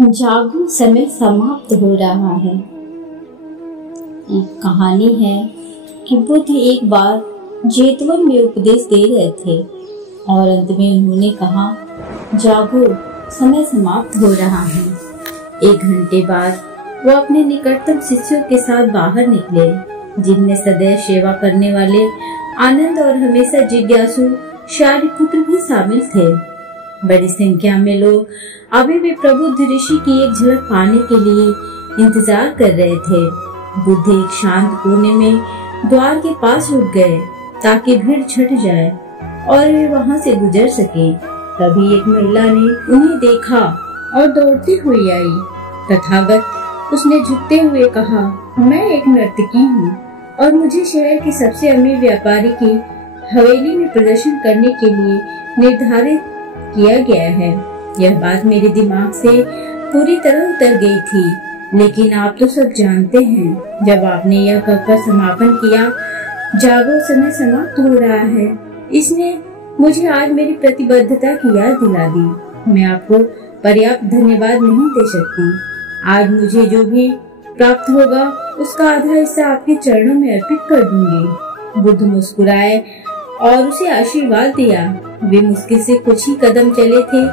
जागो, समय समाप्त हो रहा है। एक कहानी है कि बुद्ध एक बार जेतवन में उपदेश दे रहे थे और अंत में उन्होंने कहा, जागो, समय समाप्त हो रहा है। 1 घंटे बाद वो अपने निकटतम शिष्यों के साथ बाहर निकले, जिनमें सदैव सेवा करने वाले आनंद और हमेशा जिज्ञासु शारिपुत्र भी शामिल थे। बड़ी संख्या में लोग अभी भी प्रबुद्ध ऋषि की एक झलक पाने के लिए इंतजार कर रहे थे। बुद्ध एक शांत कोने में द्वार के पास रुक गए ताकि भीड़ छट जाए और वे वहां से गुजर सके। तभी एक महिला ने उन्हें देखा और दौड़ती हुई आई। तथागत उसने झुकते हुए कहा, मैं एक नर्तकी हूँ और मुझे शहर के सबसे अमीर व्यापारी की हवेली में प्रदर्शन करने के लिए निर्धारित किया गया है। यह बात मेरे दिमाग से पूरी तरह उतर गई थी, लेकिन आप तो सब जानते हैं, जब आपने यह कहकर समापन किया, जागो, समय समाप्त हो रहा है, इसने मुझे आज मेरी प्रतिबद्धता की याद दिला दी। मैं आपको पर्याप्त धन्यवाद नहीं दे सकती। आज मुझे जो भी प्राप्त होगा उसका आधा हिस्सा आपके चरणों में अर्पित कर दूंगी। बुद्ध मुस्कुराए और उसे आशीर्वाद दिया। वे मुश्किल से कुछ ही कदम चले थे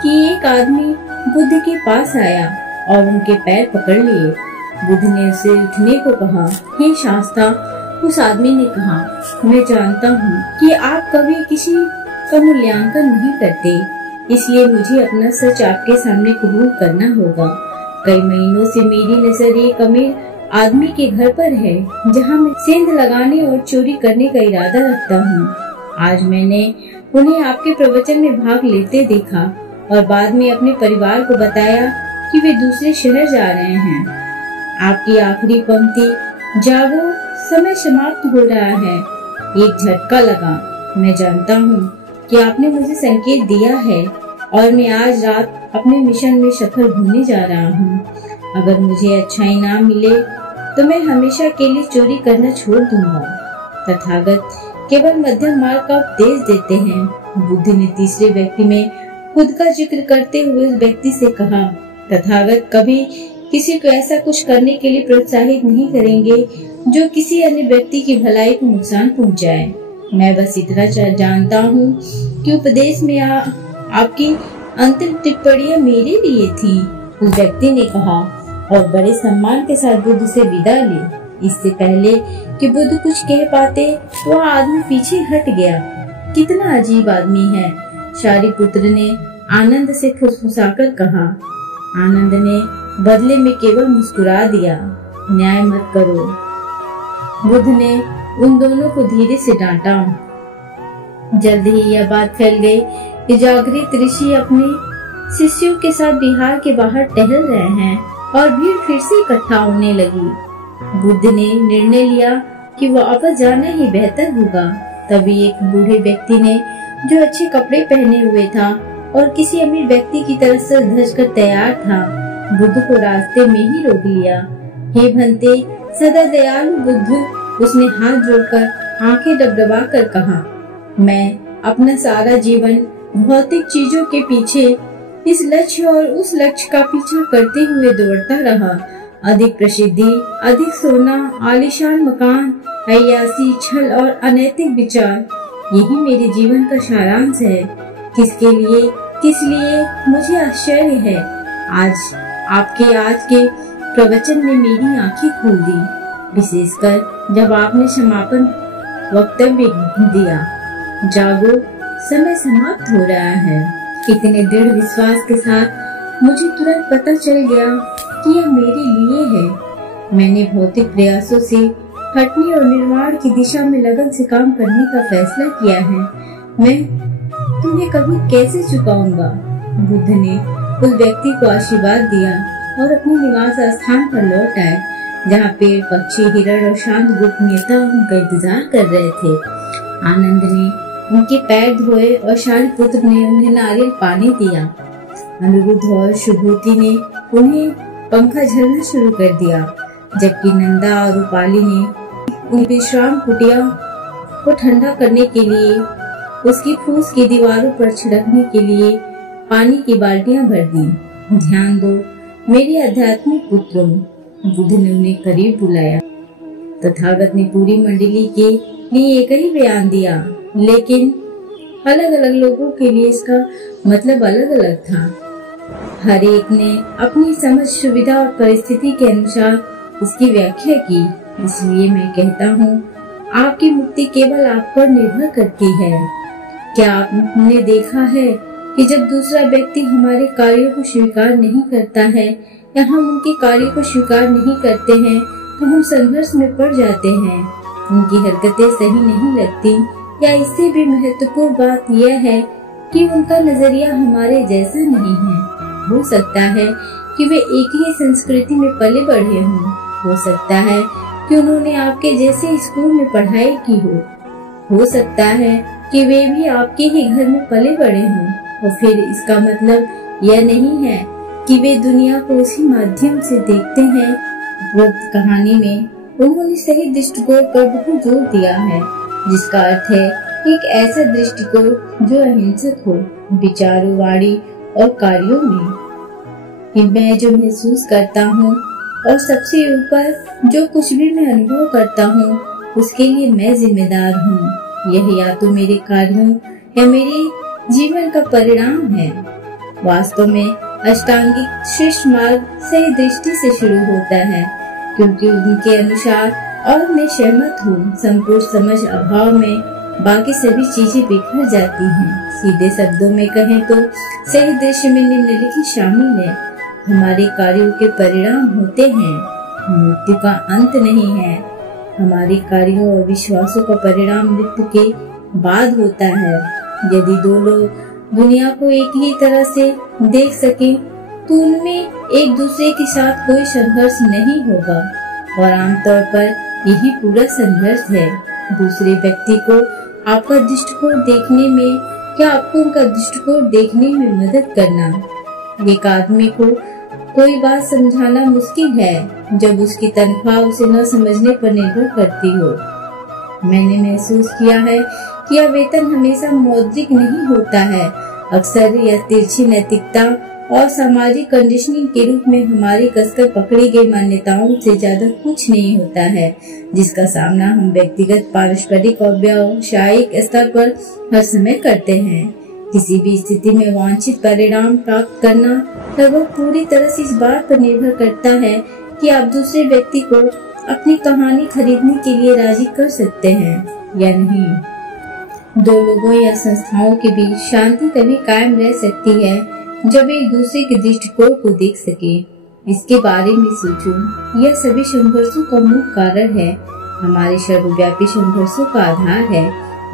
कि एक आदमी बुद्ध के पास आया और उनके पैर पकड़ लिए। बुद्ध ने उसे उठने को कहा। हे शास्ता, उस आदमी ने कहा, मैं जानता हूँ कि आप कभी किसी का मूल्यांकन नहीं करते, इसलिए मुझे अपना सच आपके सामने कबूल करना होगा। कई महीनों से मेरी नजर एक अमीर आदमी के घर पर है, जहाँ मैं सेंध लगाने और चोरी करने का इरादा रखता हूँ। आज मैंने उन्हें आपके प्रवचन में भाग लेते देखा और बाद में अपने परिवार को बताया कि वे दूसरे शहर जा रहे हैं। आपकी आखिरी पंक्ति, जागो, समय समाप्त हो रहा है, एक झटका लगा। मैं जानता हूँ कि आपने मुझे संकेत दिया है और मैं आज रात अपने मिशन में सफल होने जा रहा हूँ। अगर मुझे अच्छा इनाम मिले तो मैं हमेशा के लिए चोरी करना छोड़ दूंगा। तथागत केवल मध्यम मार्ग का उपदेश देते हैं। बुद्ध ने तीसरे व्यक्ति में खुद का जिक्र करते हुए उस व्यक्ति से कहा, तथागत कभी किसी को ऐसा कुछ करने के लिए प्रोत्साहित नहीं करेंगे जो किसी अन्य व्यक्ति की भलाई को नुकसान पहुंचाए। मैं बस इतना जानता हूँ कि उपदेश में आपकी अंतिम टिप्पणियां मेरे लिए थी, उस व्यक्ति ने कहा और बड़े सम्मान के साथ बुद्ध से विदा ली। इससे पहले कि बुद्ध कुछ कह पाते, वह आदमी पीछे हट गया। कितना अजीब आदमी है, शारिपुत्र ने आनंद से फुसफुसाकर कहा। आनंद ने बदले में केवल मुस्कुरा दिया। न्याय मत करो। बुद्ध ने उन दोनों को धीरे से डांटा। जल्द ही यह बात फैल गई कि जागृत ऋषि अपने शिष्यों के साथ बिहार के बाहर टहल रहे हैं और भीड़ फिर से इकट्ठा होने लगी। बुद्ध ने निर्णय लिया कि वह वापस जाना ही बेहतर होगा। तभी एक बूढ़े व्यक्ति ने, जो अच्छे कपड़े पहने हुए था और किसी अमीर व्यक्ति की तरह से धज कर तैयार था, बुद्ध को रास्ते में ही रोक लिया। हे भंते, सदा दयालु बुद्ध, उसने हाथ जोड़कर आंखें डबडबा कर कहा, मैं अपना सारा जीवन भौतिक चीजों के पीछे इस लक्ष्य और उस लक्ष्य का पीछा करते हुए दौड़ता रहा। अधिक प्रसिद्धि, अधिक सोना, आलीशान मकान, अय्यासी, छल और अनैतिक विचार, यही मेरे जीवन का सारांश है। किसके लिए, किस लिए, मुझे आश्चर्य है। आज आपके आज के प्रवचन ने मेरी आंखें खोल दी, विशेषकर जब आपने समापन वक्तव्य दिया, जागो, समय समाप्त हो रहा है। इतने दृढ़ विश्वास के साथ मुझे तुरंत पता चल गया कि यह मेरे लिए है। मैंने भौतिक प्रयासों से हटने और निर्माण की दिशा में लगन से काम करने का फैसला किया है। मैं तुम्हें कभी कैसे चुकाऊंगा। बुद्ध ने उस व्यक्ति को आशीर्वाद दिया और अपने निवास स्थान पर लौट आए, जहाँ पेड़, पक्षी, हिरण और शांत गोपनीयता उनका इंतजार कर रहे थे। आनंद ने उनके पैर धोए और शारिपुत्र ने उन्हें नारियल पानी दिया। अनिरुद्ध और शुभूति ने उन्हें पंखा झलना शुरू कर दिया, जबकि नंदा और रूपाली ने उन विश्राम कुटिया को ठंडा करने के लिए उसकी फूस की दीवारों पर छिड़कने के लिए पानी की बाल्टियां भर दी। ध्यान दो मेरे आध्यात्मिक पुत्रों। बुद्ध ने उन्हें करीब बुलाया। तथागत ने पूरी मंडली के लिए एक ही बयान दिया, लेकिन अलग अलग लोगों के लिए इसका मतलब अलग अलग था। हर एक ने अपनी समझ, सुविधा और परिस्थिति के अनुसार इसकी व्याख्या की। इसलिए मैं कहता हूँ, आपकी मुक्ति केवल आप पर निर्भर करती है। क्या आपने देखा है कि जब दूसरा व्यक्ति हमारे कार्यों को स्वीकार नहीं करता है या हम उनके कार्यों को स्वीकार नहीं करते हैं, तो हम संघर्ष में पड़ जाते हैं। उनकी हरकतें सही नहीं लगती, या इससे भी महत्वपूर्ण बात यह है कि उनका नजरिया हमारे जैसा नहीं है। हो सकता है कि वे एक ही संस्कृति में पले बढ़े हों, हो सकता है कि उन्होंने आपके जैसे स्कूल में पढ़ाई की हो सकता है कि वे भी आपके ही घर में पले बड़े हों, और फिर इसका मतलब यह नहीं है कि वे दुनिया को उसी माध्यम से देखते हैं। उपरोक्त कहानी में उन्होंने सही दृष्टिकोण पर बहुत जोर दिया है, जिसका अर्थ है एक ऐसा दृष्टिकोण जो अहिंसक हो विचारों, वाणी और कार्यों में। कि मैं जो महसूस करता हूँ और सबसे ऊपर जो कुछ भी मैं अनुभव करता हूँ, उसके लिए मैं जिम्मेदार हूँ। यह या तो मेरे कार्यों या मेरे जीवन का परिणाम है। वास्तव में अष्टांगिक श्रेष्ठ मार्ग सही दृष्टि से शुरू होता है, क्योंकि उनके अनुसार और मैं सहमत हूँ, संपूर्ण समझ अभाव में बाकी सभी चीजें बिखर जाती हैं। सीधे शब्दों में कहें तो सही दृश्य में निम्नलिखित शामिल है। हमारे कार्यों के परिणाम होते हैं, मृत्यु का अंत नहीं है। हमारे कार्यों और विश्वासों का परिणाम मृत्यु के बाद होता है। यदि दो लोग दुनिया को एक ही तरह से देख सके, तो उनमें एक दूसरे के साथ कोई संघर्ष नहीं होगा, और आमतौर पर यही पूरा संघर्ष है। दूसरे व्यक्ति को आपका दृष्टिकोण देखने में क्या आपको उनका दृष्टिकोण देखने में मदद करना। एक आदमी को कोई बात समझाना मुश्किल है जब उसकी तनख्वाह उसे न समझने पर निर्भर करती हो। मैंने महसूस किया है कि यह वेतन हमेशा मौद्रिक नहीं होता है। अक्सर यह तिरछी नैतिकता और सामाजिक कंडीशनिंग के रूप में हमारी कसकर पकड़ी गई मान्यताओं से ज्यादा कुछ नहीं होता है, जिसका सामना हम व्यक्तिगत, पारस्परिक और व्यावसायिक स्तर पर हर समय करते हैं। किसी भी स्थिति में वांछित परिणाम प्राप्त करना लगभग पूरी तरह से इस बात पर निर्भर करता है कि आप दूसरे व्यक्ति को अपनी कहानी खरीदने के लिए राजी कर सकते हैं या नहीं। दो लोगों या संस्थाओं के बीच शांति तभी कायम रह सकती है जब एक दूसरे के दृष्टिकोण को देख सके। इसके बारे में सोचो। यह सभी संघर्षों का मुख्य कारण है, हमारे सर्वव्यापी संघर्षों का आधार है।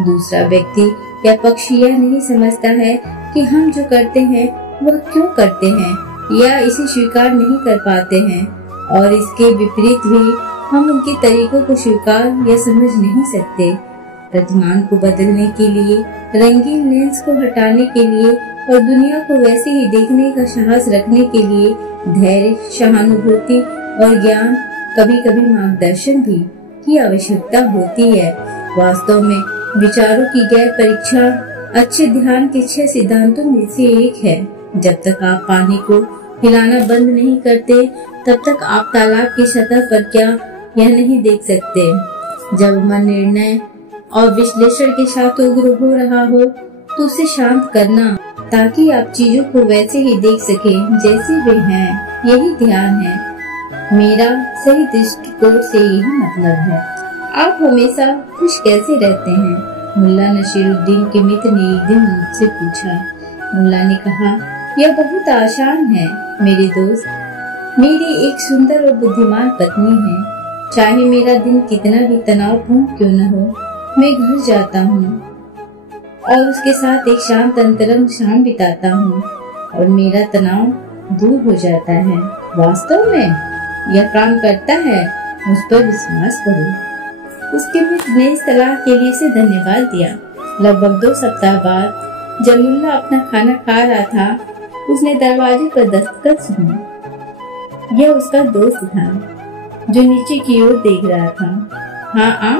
दूसरा व्यक्ति या पक्ष यह नहीं समझता है कि हम जो करते हैं वह क्यों करते हैं, या इसे स्वीकार नहीं कर पाते हैं, और इसके विपरीत भी हम उनके तरीकों को स्वीकार या समझ नहीं सकते। प्रतिमान को बदलने के लिए, रंगीन लेंस को हटाने के लिए और दुनिया को वैसे ही देखने का साहस रखने के लिए धैर्य, सहानुभूति और ज्ञान, कभी कभी मार्गदर्शन भी की आवश्यकता होती है। वास्तव में विचारों की गैर परीक्षा अच्छे ध्यान के 6 सिद्धांतों में से एक है। जब तक आप पानी को हिलाना बंद नहीं करते, तब तक आप तालाब की सतह पर क्या यह नहीं देख सकते। जब मन निर्णय और विश्लेषण के साथ उग्र हो रहा हो, तो उसे शांत करना, ताकि आप चीजों को वैसे ही देख सकें जैसे वे हैं। यही ध्यान है। मेरा सही दृष्टिकोण से यही मतलब है। आप हमेशा खुश कैसे रहते हैं? मुल्ला नसीरुद्दीन के मित्र ने एक दिन मुझसे पूछा। मुल्ला ने कहा, यह बहुत आसान है मेरे दोस्त। मेरी एक सुंदर और बुद्धिमान पत्नी है। चाहे मेरा दिन कितना भी तनावपूर्ण क्यों न हो, मैं घर जाता हूँ और उसके साथ एक शांत अंतरंग शाम बिताता हूँ और मेरा तनाव दूर हो जाता है। वास्तव में यह काम करता है, मुझ पर विश्वास करो। उसके मित्र ने इस सलाह के लिए उसे धन्यवाद दिया। लगभग 2 सप्ताह बाद जब मुल्ला अपना खाना खा रहा था, उसने दरवाजे पर दस्तक सुनी। यह उसका दोस्त था जो नीचे की ओर देख रहा था। हाँ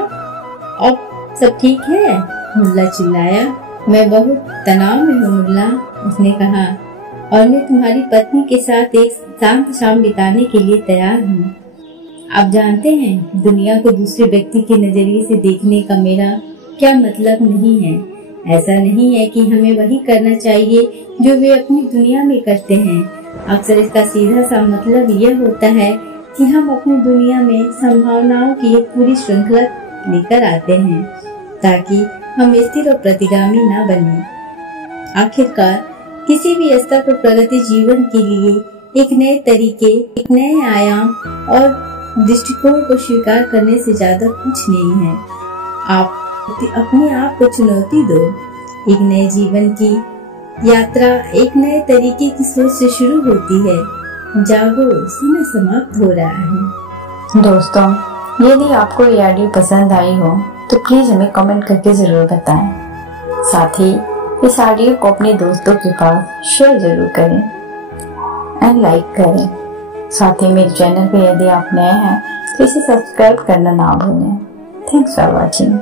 अब सब ठीक है? मुल्ला चिल्लाया। मैं बहुत तनाव में हूँ मुल्ला, उसने कहा, और मैं तुम्हारी पत्नी के साथ एक शांत शाम बिताने के लिए तैयार हूँ। आप जानते हैं, दुनिया को दूसरे व्यक्ति के नजरिए से देखने का मेरा क्या मतलब नहीं है। ऐसा नहीं है कि हमें वही करना चाहिए जो वे अपनी दुनिया में करते हैं। अक्सर इसका सीधा सा मतलब यह होता है कि हम अपनी दुनिया में संभावनाओं की एक पूरी श्रृंखला लेकर आते हैं ताकि हम स्थिर और प्रतिगामी न बने। आखिरकार किसी भी स्तर पर प्रगति जीवन के लिए एक नए तरीके, एक नए आयाम और दृष्टिकोण को स्वीकार करने से ज्यादा कुछ नहीं है। आप अपने आप को चुनौती दो। एक नए जीवन की यात्रा एक नए तरीके की सोच से शुरू होती है। जागो, समय समाप्त हो रहा है। दोस्तों, यदि आपको ये ऑडियो पसंद आई हो तो प्लीज हमें कमेंट करके जरूर बताएं। साथ ही इस ऑडियो को अपने दोस्तों के पास शेयर जरूर करें एंड लाइक करें। साथ ही मेरे चैनल पे यदि आप नए हैं तो इसे सब्सक्राइब करना ना भूलें। Thanks for watching.